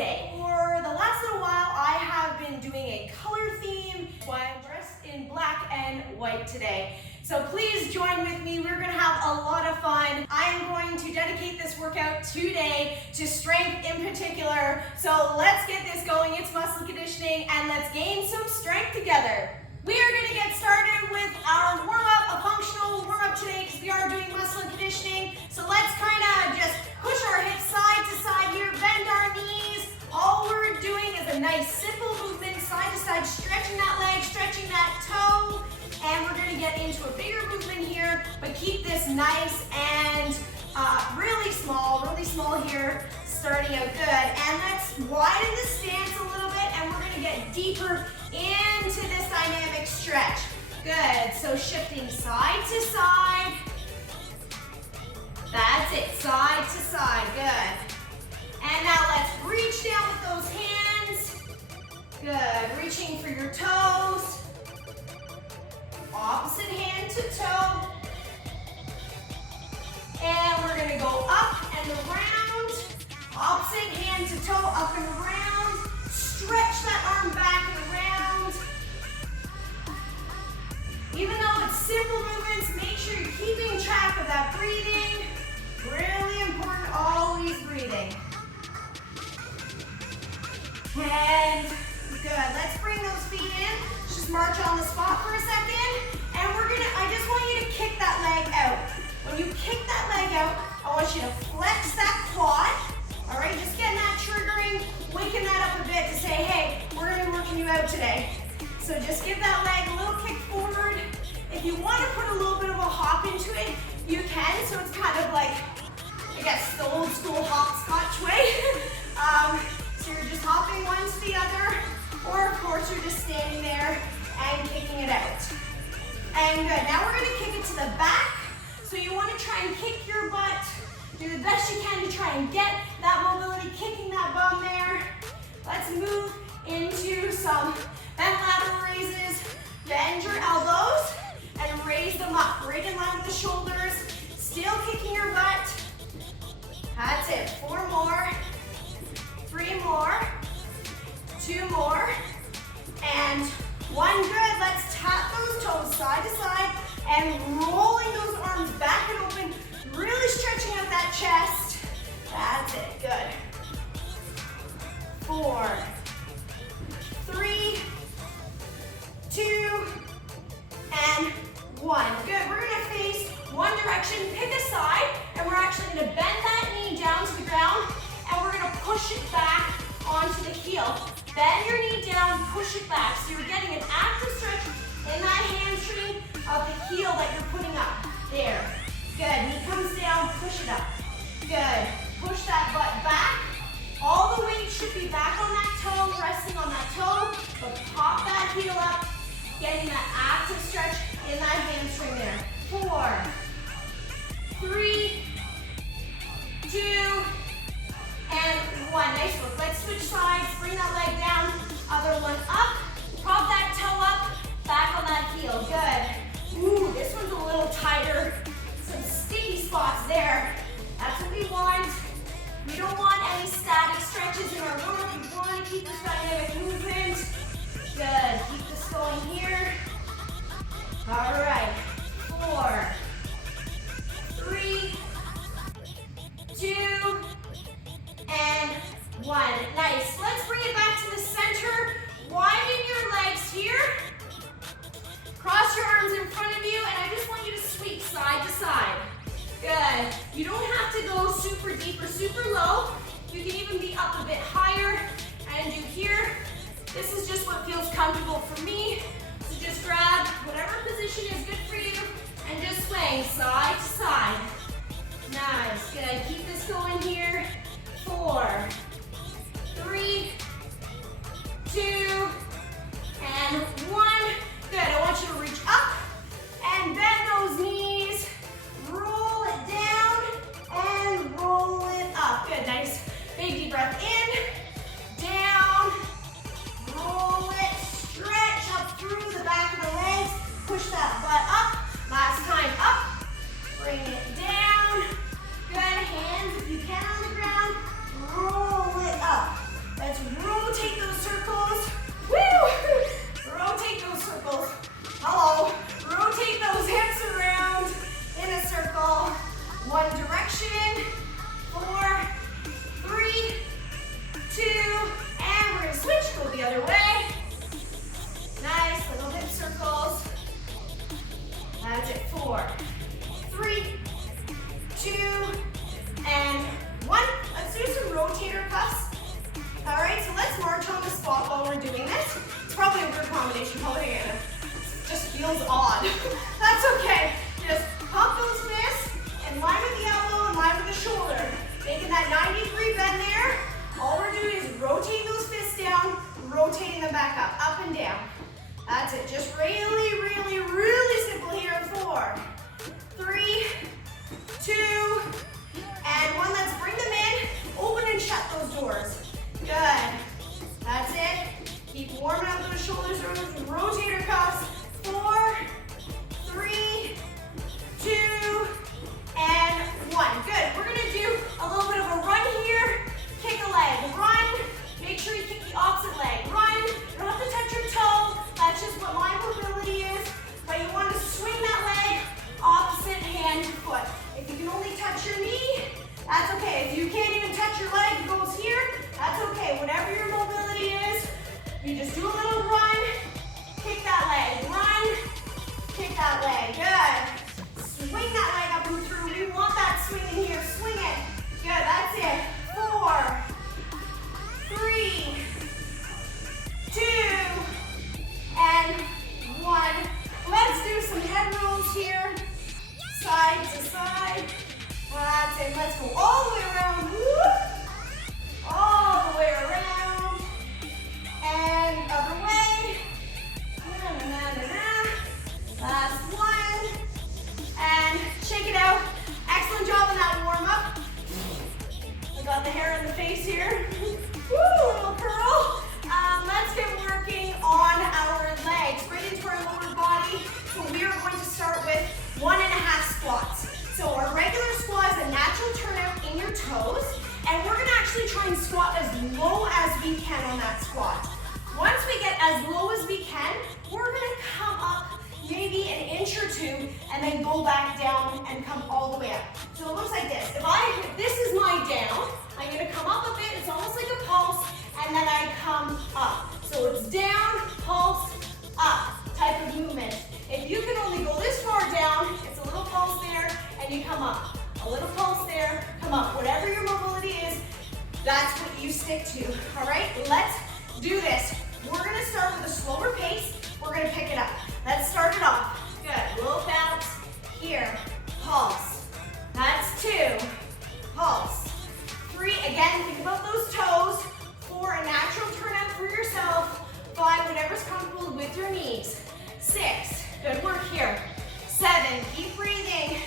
day. For the last little while, I have been doing a color theme, so I'm dressed in black and white today. So please join with me. We're gonna have a lot of fun. I am going to dedicate this workout today to strength in particular. So let's get this going. It's muscle conditioning and let's gain some strength together. We are gonna get started with our warm-up, a functional warm-up today because we are doing muscle conditioning. So let's kind of just push our hips side to side here, bend our knees. All we're doing is a nice simple movement, side to side, stretching that leg, stretching that toe. And we're gonna get into a bigger movement here, but keep this nice and really small here, starting out good. And let's widen the stance a little bit and we're gonna get deeper into this dynamic stretch. Good, so shifting side to side. That's it, side to side, good. And now let's reach down with those hands. Good, reaching for your toes. Opposite hand to toe. And we're gonna go up and around. Opposite hand to toe, up and around. Stretch that arm back and around. Even though it's simple movements, make sure you're keeping track of that breathing. Really important, always breathing. And good, let's bring those feet in. Just march on the spot for a second. And I just want you to kick that leg out. When you kick that leg out, I want you to flex that quad. All right, just getting that triggering, waking that up a bit to say, hey, we're gonna be working you out today. So just give that leg a little kick forward. If you want to put a little bit of a hop into it, you can. So it's kind of like, I guess, the old school hopscotch way. So you're just hopping one to the other, or of course you're just standing there and kicking it out. And good, now we're gonna kick it to the back. So you wanna try and kick your butt, do the best you can to try and get that mobility, kicking that bum there. Let's move into some bent lateral raises. Bend your elbows and raise them up, right in line with the shoulders. Still kicking your butt. That's it, 4 more, 3 more, 2 more, and 1. Good, let's tap those toes side to side and rolling those arms back and open, really stretching out that chest. That's it, good. 4, 3, 2, and 1. Good, we're gonna face one direction, pick a side, and we're actually gonna bend that knee down to the ground, and we're gonna push it back onto the heel. Bend your knee down, push it back. So you're getting an active stretch in that hamstring of the heel that you're putting up. There. Good. Knee comes down, push it up. Good. Push that butt back. All the weight should be back on that toe, resting on that toe, but pop that heel up, getting that active stretch in that hamstring there. 4, 3, 2, and 1. Nice work. Let's switch sides. Bring that leg down. Other one up. Prop that toe up. Back on that heel. Good. Ooh, this one's a little tighter. Some sticky spots there. That's what we want. We don't want any static stretches in our warm-up. We want to keep this dynamic movement. Good. Keep this going here. All right. 4, 3, 2, and 1. Nice. Let's bring it back to the center. Widen your legs here. Cross your arms in front of you, and I just want you to sweep side to side. Good. You don't have to go super deep or super low. You can even be up a bit higher and do here. This is just what feels comfortable for me. So just grab whatever position is good for you and just swing side to side. Nice. Good. Keep this going here. 4, 3, 2, and 1. Good. I want you to reach up and bend those knees. Roll it down and roll it up. Good. Nice. Big deep breath in, down, roll it, stretch up through the back of the legs. Push that butt up. Last time up. Bring it down. Good. Hands, if you can, on the ground. action. 4, 3, 2, and we're gonna switch, go the other way. Nice, little hip circles. That's it, 4, 3, 2, and 1. Let's do some rotator cuffs. All right, so let's march on the spot while we're doing this. It's probably a weird combination, probably just feels odd. That's okay. Just pump those fists, in line with the elbow, in line with the shoulder. Making that 90-degree bend there. All we're doing is rotating those fists down, rotating them back up and down. That's it. Just really, really, really simple here. 4, 3, 2, and 1. Let's bring them in. Open and shut those doors. Good. That's it. Keep warming up those shoulders, those rotator cuffs. 4, 3, 2, and 1. Good. We're going to do a little bit of a run here. Kick a leg. Run. Make sure you kick the opposite leg. Run. You don't have to touch your toe. That's just what my mobility is. But you want to swing that leg opposite hand to foot. If you can only touch your knee, that's okay. If you can't even touch your leg, it goes here, that's okay. Whatever your mobility is, you just do a little run, kick that leg, run, kick that leg, good. Swing that leg up and through. We want that swing in here, swing it. Good, that's it. 4, 3, 2, and 1. Let's do some head rolls here, side to side. That's it. Let's go all the way around. Whoop. All the way around. And other way. Na, na, na, na, na. Last one. And shake it out. Excellent job on that warm up. I got the hair in the face here. Woo, little curl. Let's get working on our legs, right into our lower body. So we are going to start with 1.5 squats. So our regular squat is a natural turnout in your toes, and we're gonna actually try and squat as low as we can on that squat. Once we get as low as we can, we're gonna come up maybe an inch or 2, and then go back down and come all the way up. So it looks like this. If this is my down, I'm gonna come up a bit, it's almost like a pulse, and then I come up. So it's down, pulse, up type of movement. If you can only go this far down, it's a little pulse there, and you come up. A little pulse there, come up. Whatever your mobility is, that's what you stick to. All right, let's do this. We're gonna start with a slower pace. We're gonna pick it up. Let's start it off. Good, little bounce here, pulse. That's 2, pulse. 3, again, think about those toes. 4, a natural turnout for yourself. 5, whatever's comfortable with your knees. 6, good work here. 7, keep breathing.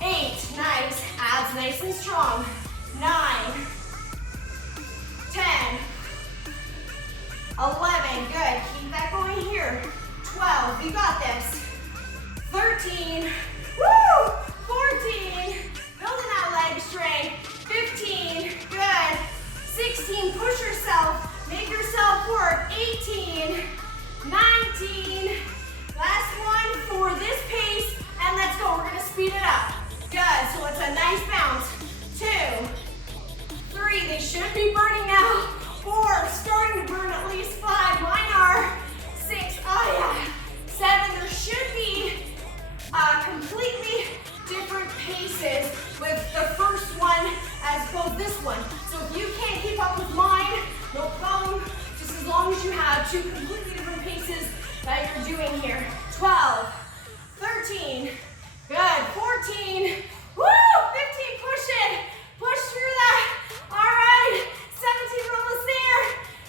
8, nice, abs nice and strong. 9, 10, 11, good, keep that going here. 12, you got this. 13, woo, 14, building that leg strength. 15, good. 16, push yourself, make yourself work. 18, 19, last one for this pace, and let's go, we're gonna speed it up. Good, so it's a nice bounce. 2, 3, they should be burning now. 4, starting to burn at least. 5, mine are. 6, oh yeah. 7, there should be completely different paces with the first one as opposed to this one. So if you can't keep up with mine, no problem, just as long as you have 2 completely different paces that you're doing here. 12, 13, good, 14, woo, 15, push it, push through that. All right, 17, we're almost there.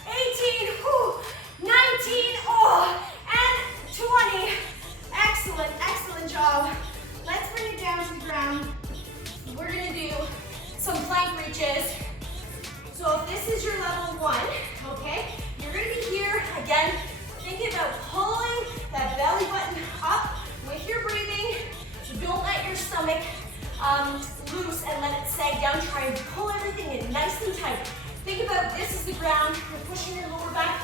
18, whoo, 19, oh, and 20. Excellent, excellent job. Let's bring it down to the ground. We're gonna do some plank reaches. So if this is your level 1, okay, you're gonna be here, again, thinking about pulling that belly button up with your breathing. So don't let your stomach loose and let it sag down. Try and pull everything in nice and tight. Think about this is the ground. You're pushing your lower back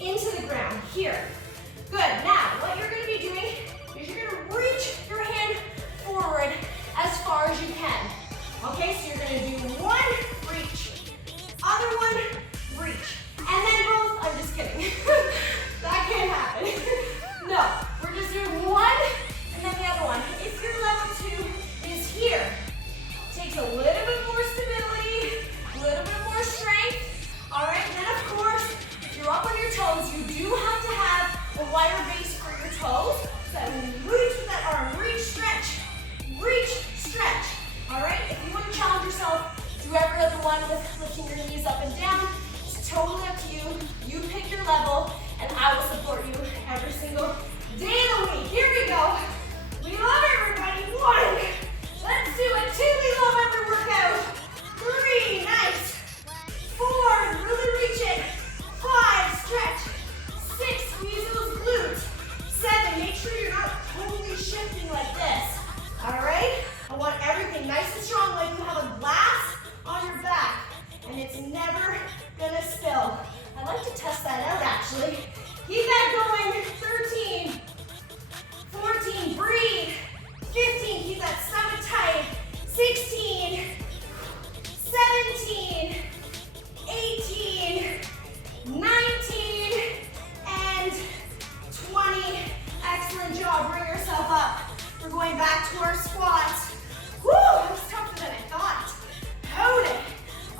into the ground here. Good, now what you're gonna be doing is you're gonna reach your hand forward as far as you can. or the one with lifting your knees up and down. It's totally up to you. You pick your level, and I will support you every single day of the week. Here we go. We love everybody. 1. Let's do it. 2. We love every workout. 3. Nice. 4. Really reach it. 5. Stretch. 6. Squeeze those glutes. 7. Make sure you're not totally shifting like this. All right? I want everything nice and strong, like you have a glass on your back, and it's never gonna spill. I like to test that out, actually. Keep that going. 13, 14, breathe. 15, keep that stomach tight. 16, 17, 18, 19, and 20. Excellent job. Bring yourself up. We're going back to our squats. Woo, that was tougher than I thought. Hold it.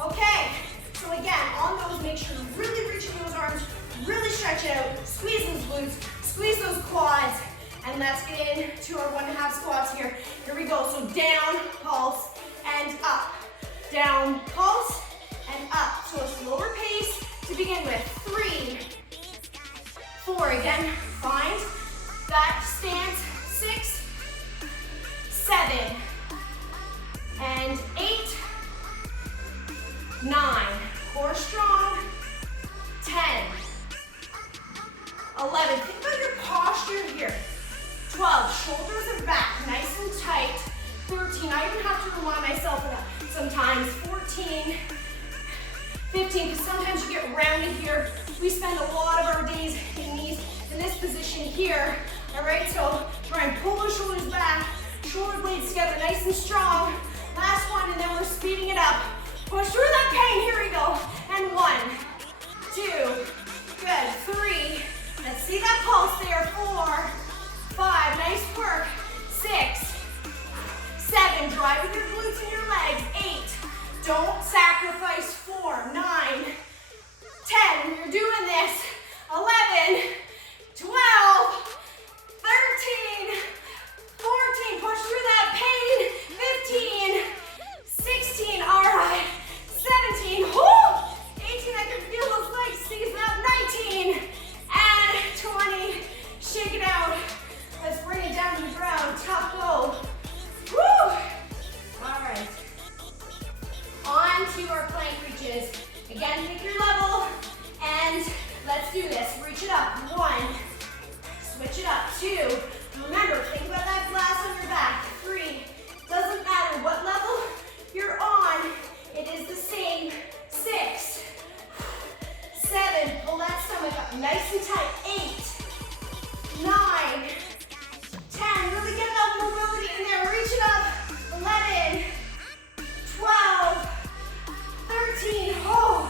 Okay, so again, on those, make sure you're really reaching those arms, really stretch out, squeeze those glutes, squeeze those quads, and let's get into our 1.5 squats here. Here we go, so down, pulse, and up. Down, pulse, and up. So a slower pace to begin with. 3, 4, again, find that stance. 6, 7, and 8, 9, core strong. 10, 11, think about your posture here. 12, shoulders are back, nice and tight. 13, I even have to remind myself of that sometimes. 14, 15, because sometimes you get rounded here. We spend a lot of our days in this position here. All right, so try and pull those shoulders back, shoulder blades together, nice and strong. Last one, and then we're speeding it up. Push through that pain, here we go. And 1, 2, good, 3, let's see that pulse there. 4, 5, nice work. 6, 7, drive with your glutes and your legs. 8, don't sacrifice. 4, 9, 10, you're doing this. 11, 12, 13, 14, push through that pain. 15, 16, all right. 17, whoo! 18, I can feel those legs seize up. 19, and 20, shake it out. Let's bring it down to the ground, top go. Woo! All right. On to our plank reaches. Again, pick your level, and let's do this. Reach it up. 1, switch it up. 2, remember, think about that glass on your back. 3, doesn't matter what level you're on, it is the same. 6, 7, pull that stomach up nice and tight. 8, 9, 10, really get that mobility in there. Reach it up. 11, 12, 13, oh,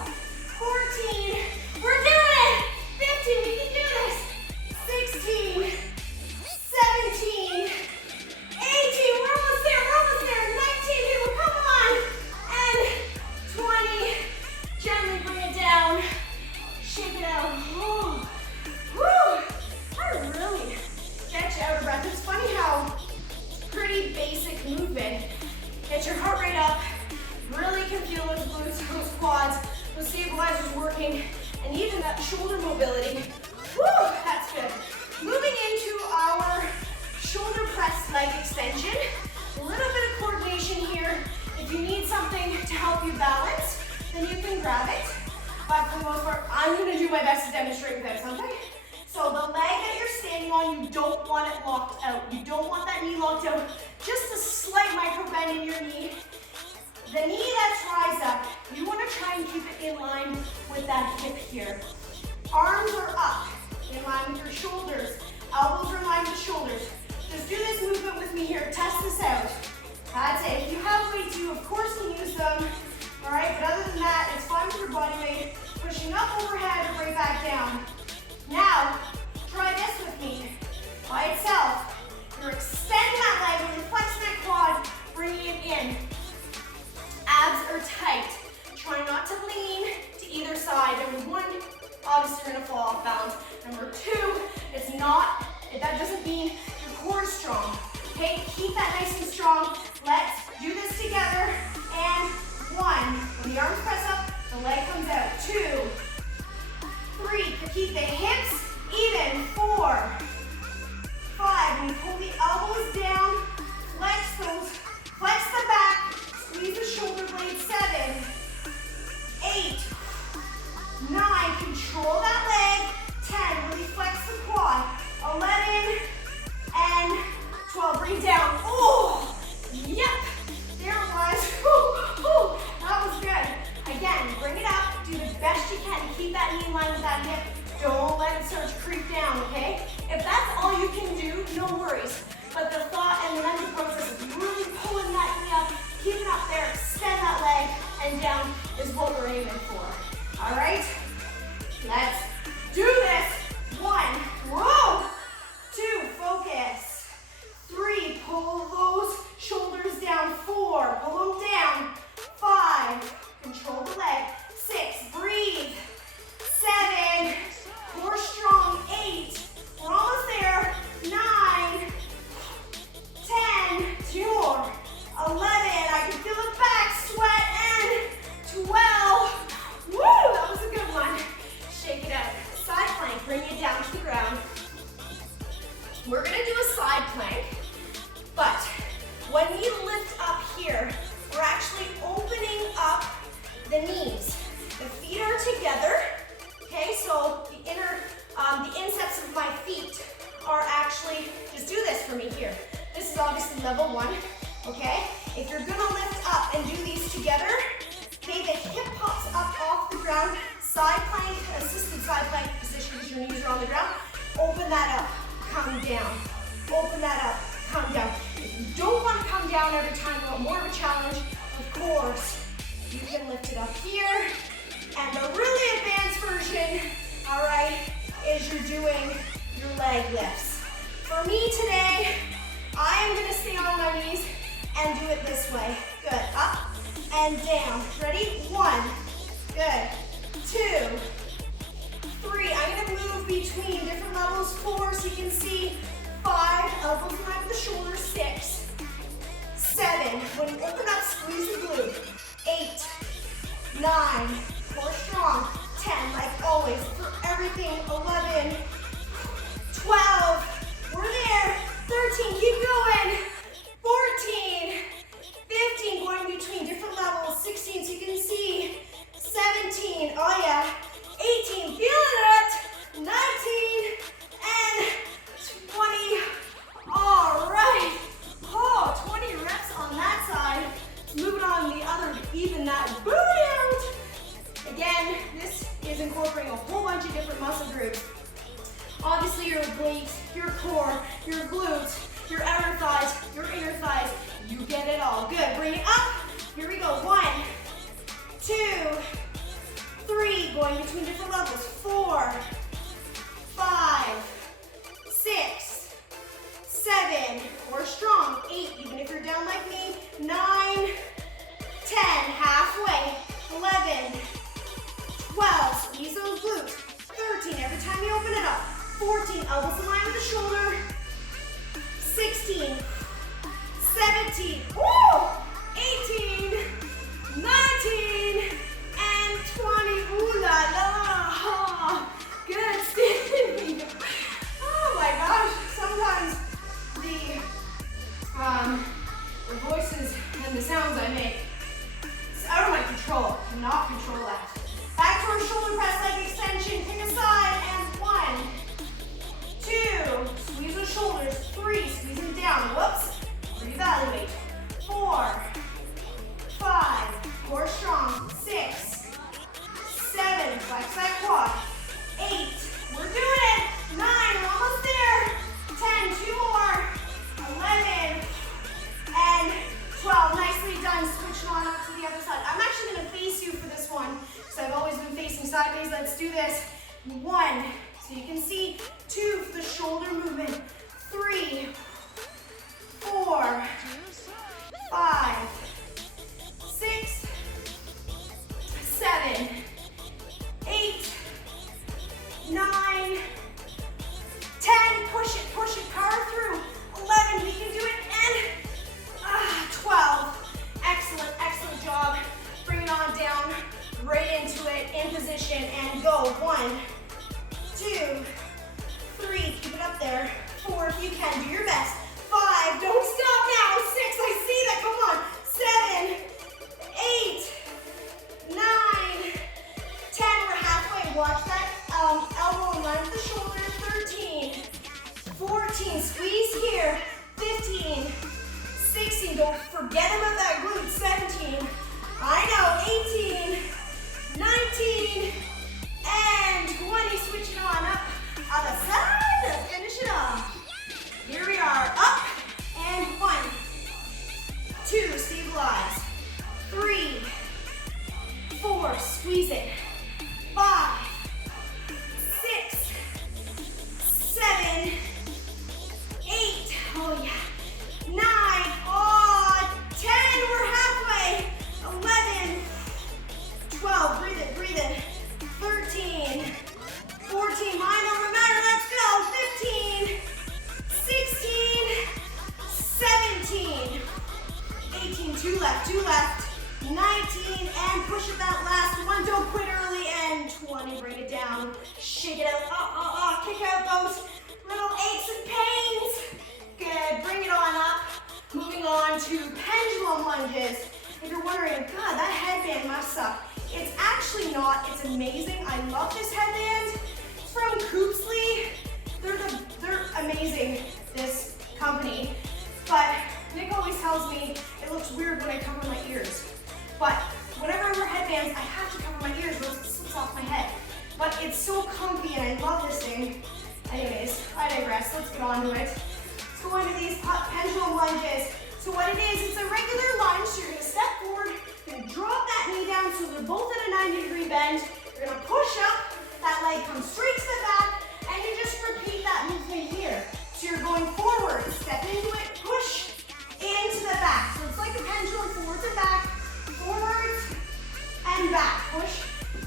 14, we're doing it. 15, we can do this. 16, 17, 18, we're almost there, 19, people, come on, and 20, gently bring it down, shake it out. Oh. Woo. I really get you out of breath. It's funny how pretty basic movement. Get your heart rate up, really can feel those glutes, those quads, those stabilizers working, and even that shoulder mobility. Woo, that's good. Moving into our shoulder press leg extension. A little bit of coordination here. If you need something to help you balance, then you can grab it. But for the most part, I'm gonna do my best to demonstrate with this, okay? So the leg that you're standing on, you don't want it locked out. You don't want that knee locked out. Just a slight micro bend in your knee. The knee that's rise up, you want to try and keep it in line with that hip here. Arms are up, in line with your shoulders. Elbows are in line with shoulders. Just do this movement with me here. Test this out. That's it. If you have weights, you of course can use them. All right, but other than that, it's fine with your body weight. Pushing up overhead and right back down. Now, try this with me. By itself, you're extending that leg, you're flexing that quad, bringing it in. Abs are tight. Try not to lean to either side. Number 1, obviously you're gonna fall off balance. Number 2, that doesn't mean your core is strong. Okay, keep that nice and strong. Let's do this together. what we're aiming for. All right? Let's do this. 1, row. 2, focus. 3, pull those shoulders down. 4, pull them down. 5, control the leg. 6, breathe. 7, core strong. 8, we're almost there. 9, 10, 2 more. 11, I can feel the back sweat, and 12. Woo, that was a good one. Shake it out. Side plank, bring it down to the ground. We're gonna do a side plank, but when we lift up here, we're actually opening up the knees. The feet are together, okay? So the insteps of my feet are actually, just do this for me here. This is obviously level 1, okay? If you're gonna lift up and do these together, okay, the hip pops up off the ground, side plank, assisted side plank position because your knees are on the ground. Open that up, come down. Open that up, come down. If you don't want to come down every time, you want more of a challenge, of course, you can lift it up here. And the really advanced version, all right, is you're doing your leg lifts. For me today, I am gonna stay on my knees and do it this way. Good, up and down. Ready? 1, good. 2, 3, I'm gonna move between different levels. 4, so you can see. 5, elbows in line with the shoulders. 6, 7, when you open up, squeeze the glute. 8, 9, core strong. 10, like always, for everything. 11, 12, we're there. 13, keep going. 14, 15, going between different levels. 16, so you can see. 17, oh yeah. 18, feeling it. 19, and 20. All right. Oh, 20 reps on that side. Let's move it on the other, even that booty out. Again, this is incorporating a whole bunch of different muscle groups. Obviously your obliques, your core, your glutes, your outer thighs, your inner thighs. You get it all. Good. Bring it up. Here we go. 1, 2, 3. Going between different levels. 4, 5, 6, 7. Core strong. 8. Even if you're down like me. 9, 10. Halfway. 11, 12. Squeeze those glutes. 13. Every time you open it up. 14. Elbows in line with the shoulder. 16, 17, woo! 18, 19, and 20. Ooh la la! Good, Steve. Oh my gosh! Sometimes the voices and the sounds I make, it's out of my control. Cannot control that. Back to our shoulder press, leg extension. Pick a side, and 1, 2. Squeeze the shoulders. 3. Squeeze them down. Whoops. Reevaluate. 4, 5. Core strong. 6, 7. Flex that quad. 8. We're doing it. 9. We're almost there. 10. 2 more. 11. And 12. Nicely done. Switching on up to the other side. I'm actually going to face you for this one because I've always been facing sideways. Let's do this. 1. So you can see. 2 for the shoulder movement. 3, 4, 5, 6, 7, 8, 9, 10. Push it, power through. 11, we can do it, and 12. Excellent job. Bring it on down, right into it, in position, and go. 1, 2, 3, keep it up there. 4, if you can, do your best. 5, don't stop now. 6, I see that, come on. 7, 8, 9, 10, we're halfway. Watch that elbow in line with the shoulder. 13, 14, squeeze here. 15, 16, don't forget about that glute. 17, I know. 18, 19, and 20. Switch it on up. Other side, let's finish it off. Here we are, up and squeeze it. 5, 6, 7, 8, oh yeah, 9, oh, 10, we're halfway, 11, 12, breathe it, 13, 14, mind over matter, let's go, 15, 16, 17, 18, two left, 19, and push it that last one, don't quit early, and 20, bring it down, shake it out, kick out those little aches and pains, good, bring it on up, moving on to pendulum lunges. If you're wondering, God, that headband must suck, it's actually not, it's amazing, I love this headband, it's from Coopsley, they're amazing, this company, but Nick always tells me it looks weird when I cover my ears. But whenever I wear headbands, I have to cover my ears or else it slips off my head. But it's so comfy and I love this thing. Anyways, I digress. Let's get on to it. Let's go into these pendulum lunges. So what it is, it's a regular lunge. So you're going to step forward, you're going to drop that knee down so they're both at a 90-degree bend. You're going to push up, that leg comes straight to the back, and you just repeat that movement here. So you're going forward, step into it, push, into the back. So it's like a pendulum, forwards and back, forwards and back. Push,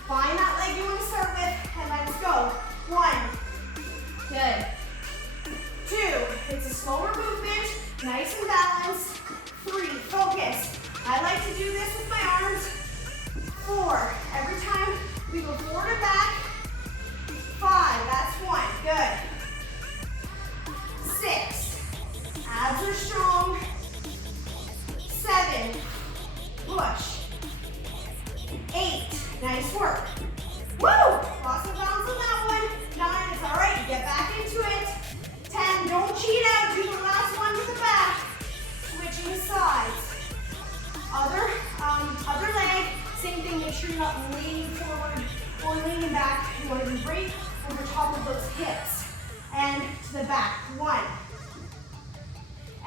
find that leg you want to start with, and let's go. 1, good. 2, it's a slower movement, nice and balanced. 3, focus. I like to do this with my arms. 4, every time we go forward and back. 5, that's 1, good. 6, abs are strong. 7, push. 8, nice work. Woo! Lots of bounce on that one. 9, it's all right, get back into it. 10, don't cheat out, do the last one to the back. Switching the sides. Other leg, same thing, make sure you're not leaning forward or leaning back. You want to be right over top of those hips. And to the back, 1.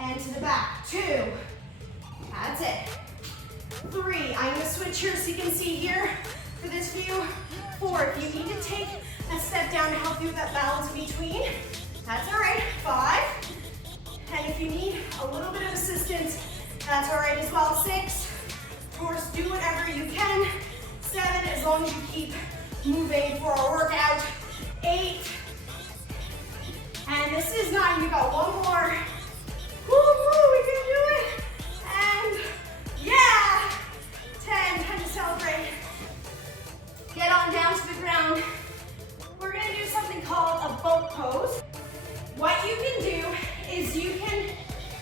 And to the back, 2. That's it. 3, I'm going to switch here so you can see here for this view. 4, if you need to take a step down to help you with that balance between, that's all right. 5, and if you need a little bit of assistance, that's all right as well. 6, of course, do whatever you can. 7, as long as you keep moving for our workout. 8, and this is 9, we got one more. Woo-hoo, we can do it. And yeah, 10, time to celebrate. Get on down to the ground. We're gonna do something called a boat pose. What you can do is you can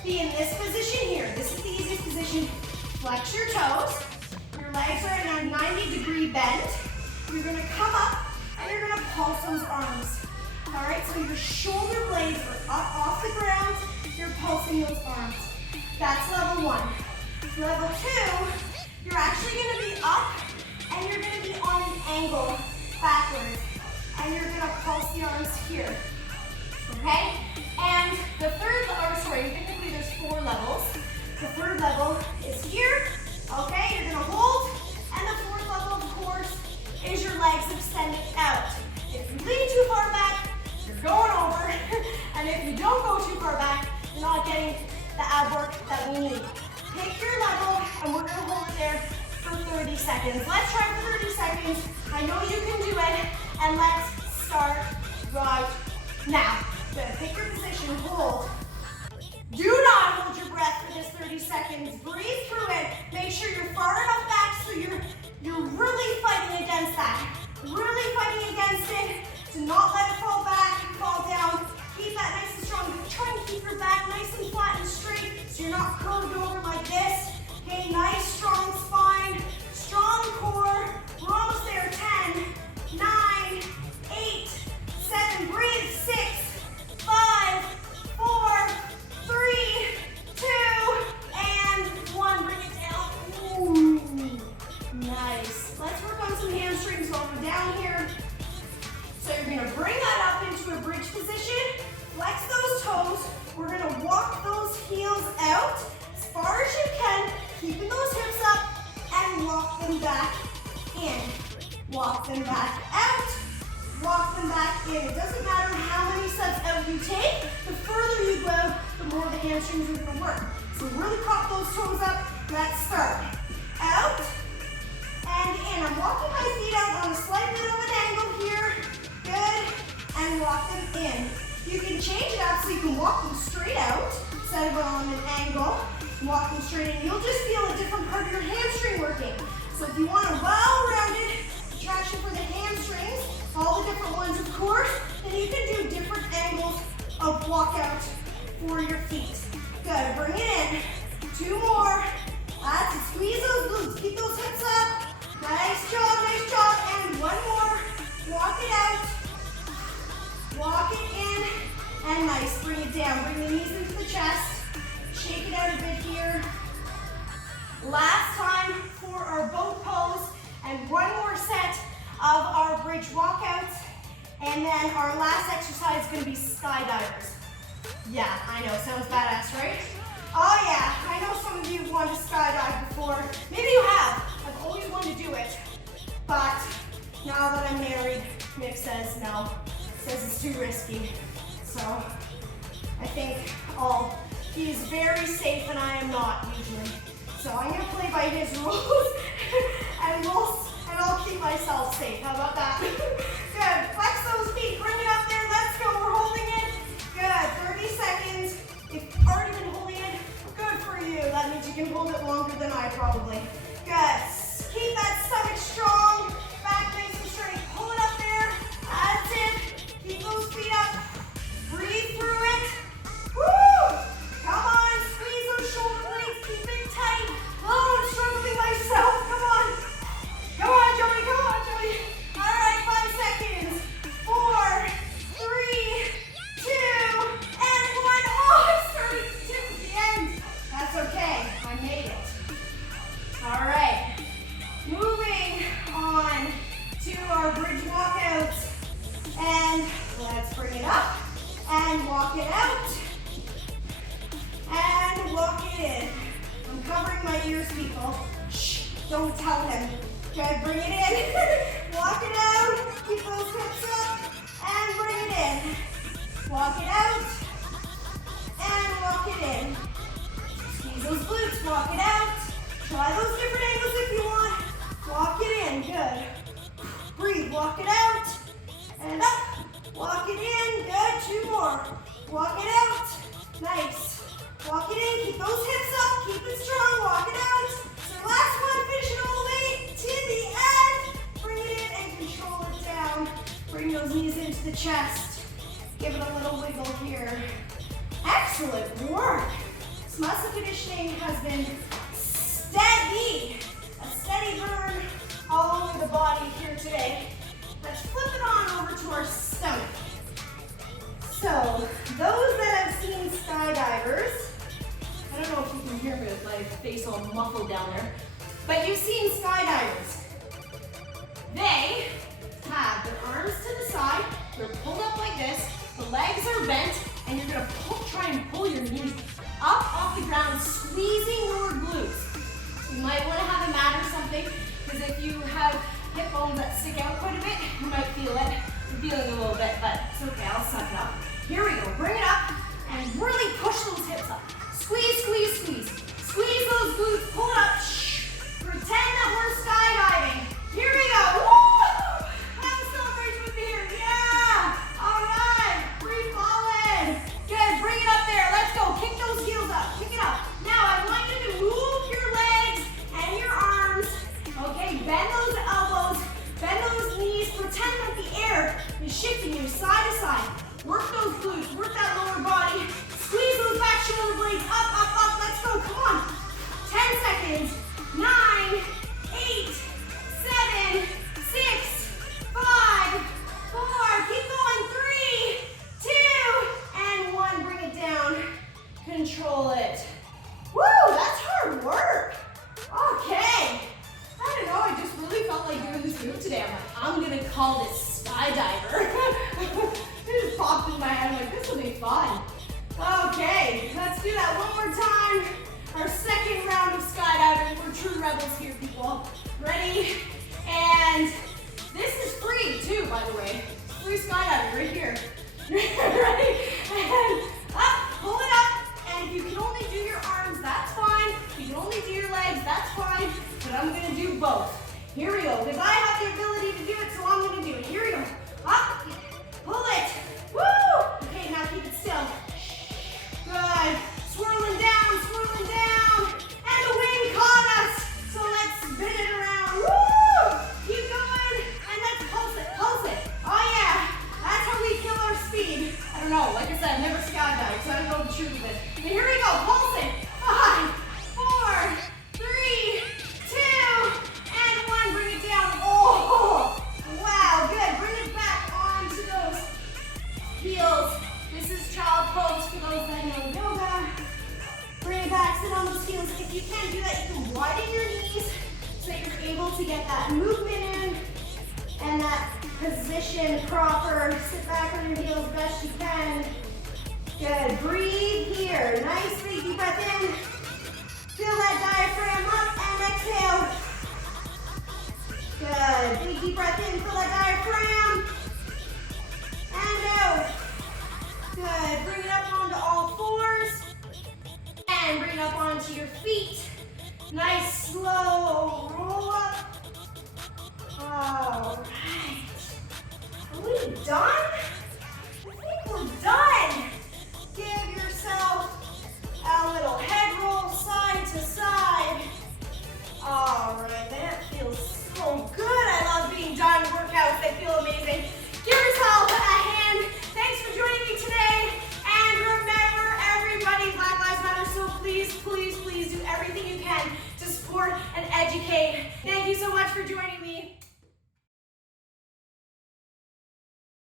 be in this position here. This is the easiest position. Flex your toes. Your legs are in a 90-degree bend. You're gonna come up and you're gonna pulse those arms. All right, so your shoulder blades are up off the ground. You're pulsing those arms. That's level 1. Level 2, you're actually gonna be up and you're gonna be on an angle backwards. And you're gonna pulse the arms here. Okay? And the technically there's 4 levels. The 3rd level is here. Okay, you're gonna hold. And the 4th level, of course, is your legs extended out. If you lean too far back, you're going over. And if you don't go too far back, you're not getting the ab work that we need. Pick your level, and we're gonna hold it there for 30 seconds. Let's try for 30 seconds. I know you can do it, and let's start right now. Good, pick your position, hold. Do not hold your breath for this 30 seconds. Breathe through it. Make sure you're far enough back so you're really fighting against that. Really fighting against it to not let it fall back and fall down. Keep that nice and strong. Try and keep your back nice and flat and straight so you're not curved over like this. Okay, nice strong spine, strong core. We're almost there. 10, 9, 8, 7, breathe. 6, 5, 4, 3, 2, and 1. Bring it down. Ooh, nice. Let's work on some hamstrings while we're down here. So you're gonna bring that up into a bridge position. Flex those toes. We're gonna walk those heels out as far as you can, keeping those hips up, and walk them back in. Walk them back out. Walk them back in. It doesn't matter how many sets out you take, the further you go, the more the hamstrings are gonna work. So really pop those toes up. Let's start. Out and in. I'm walking my feet out on a slight bit of an angle here. Good. And walk them in. You can change it up so you can walk them straight out instead of on an angle. Walk them straight in. You'll just feel a different part of your hamstring working. So if you want a well-rounded traction for the hamstrings, all the different ones of course, then you can do different angles of walkout for your feet. Good, bring it in. 2 more. That's it. Squeeze those glutes. Keep those hips up. Nice job, nice job. And 1 more. Walk it out. Walk it in. And nice. Bring it down. Bring the knees into the chest. Shake it out a bit here. Last time for our boat pose. And 1 more set of our bridge walkouts. And then our last exercise is going to be skydivers. Yeah, I know. Sounds badass, right? Oh yeah, I know some of you wanted to skydive before. Maybe you have. I've always wanted to do it. But now that I'm married, Mick says no. Says it's too risky. So I think he's very safe and I am not usually. So I'm gonna play by his rules and I'll keep myself safe. How about that? Good. Flex those feet. Bring it up there. Let's go. We're holding it. Good. 30 seconds. If you've already been holding it, good for you. That means you can hold it longer than I probably. Good. Keep that stomach strong. Back nice and straight. Pull it up there. That's it. Keep those feet up. Breathe through it. Woo! Come on. Squeeze those shoulder blades. Keep it tight. Oh, I'm struggling myself. Come on. Come on, Joey. Come on, Joey. All right, 5 seconds. 4, 3, 2, and 1. Oh, I started to the end. That's okay. I made it. All right. Moving on to our bridge walkouts. And let's bring it up. And walk it out. And walk it in. I'm covering my ears, people. Shh, don't tell him. Good, bring it in. Walk it out. Keep those hips up. And bring it in. Walk it out. And walk it in. Squeeze those glutes. Walk it out. Try those different angles if you want. Walk it in. Good. Breathe. Walk it out. And up. Walk it in. Good. 2 more. Walk it out. Nice. Walk it in. Keep those hips up. Keep it strong. Walk it out. So last one. Finish it all the way to the end. Bring it in and control it down. Bring those knees into the chest. Give it a little wiggle here. Excellent work. This muscle conditioning has been steady. A steady burn all over the body here today. Let's flip it on over to our stomach. So, those that have seen skydivers, I don't know if you can hear me with my face all muffled down there, but you've seen skydivers. They have their arms to the side, they're pulled up like this, the legs are bent, and you're gonna try and pull your knees up off the ground, squeezing your glutes. You might wanna have a mat or something, because if you have hip bones that stick out quite a bit, you might feel it. I'm feeling a little bit, but it's okay, I'll suck it up. Here we go, bring it up, and really push those hips up. Squeeze, squeeze, squeeze. Squeeze those glutes, pull it up. Shh. Pretend that we're skydiving. Here we go. Woo! Have a celebration with me here. Yeah! All right. Free falling. Good. Bring it up there. Let's go. Kick those heels up. Kick it up. Now I want you to move your legs and your arms. Okay. Bend those elbows. Bend those knees. Pretend that the air is shifting you side to side. Work those glutes. Work that lower body. Squeeze those back shoulder blades up, up, up. Let's go. Come on. 10 seconds. 9, 8, 7, 6, 5, 4. Keep going. 3, 2, and 1. Bring it down. Control it. Woo, that's hard work. Okay. I don't know. I just really felt like doing this move today. I'm going to call this skydiver. It just popped in my head. I'm like, this will be fun. Okay, let's do that one more time. Our second round of skydiving. We're true rebels here, people. Ready? And Here we go, because I have the ability to do it, so I'm gonna do it. Here we go. Up, pull it. Woo! Okay, now keep it still. Good. Swirling down, and the wind caught us. So let's spin it around. Woo! Keep going, and let's pulse it. Oh yeah, that's how we kill our speed. I don't know, like I said, I've never skydived, so I don't know the truth of it. But here we go, pulse it. 5, 4, 3, 2, and 1. Bring it down. Oh, wow, good. Bring it back onto those heels. This is child pose for those that know yoga. Bring it back, sit on those heels. If you can't do that, you can widen your knees so that you're able to get that movement in and that position proper. Sit back on your heels best you can. Good, breathe here. Nice big deep breath in. Feel that diaphragm up and exhale. Good, big deep breath in, feel that diaphragm. And out. Good, bring it up onto all fours. And bring it up onto your feet.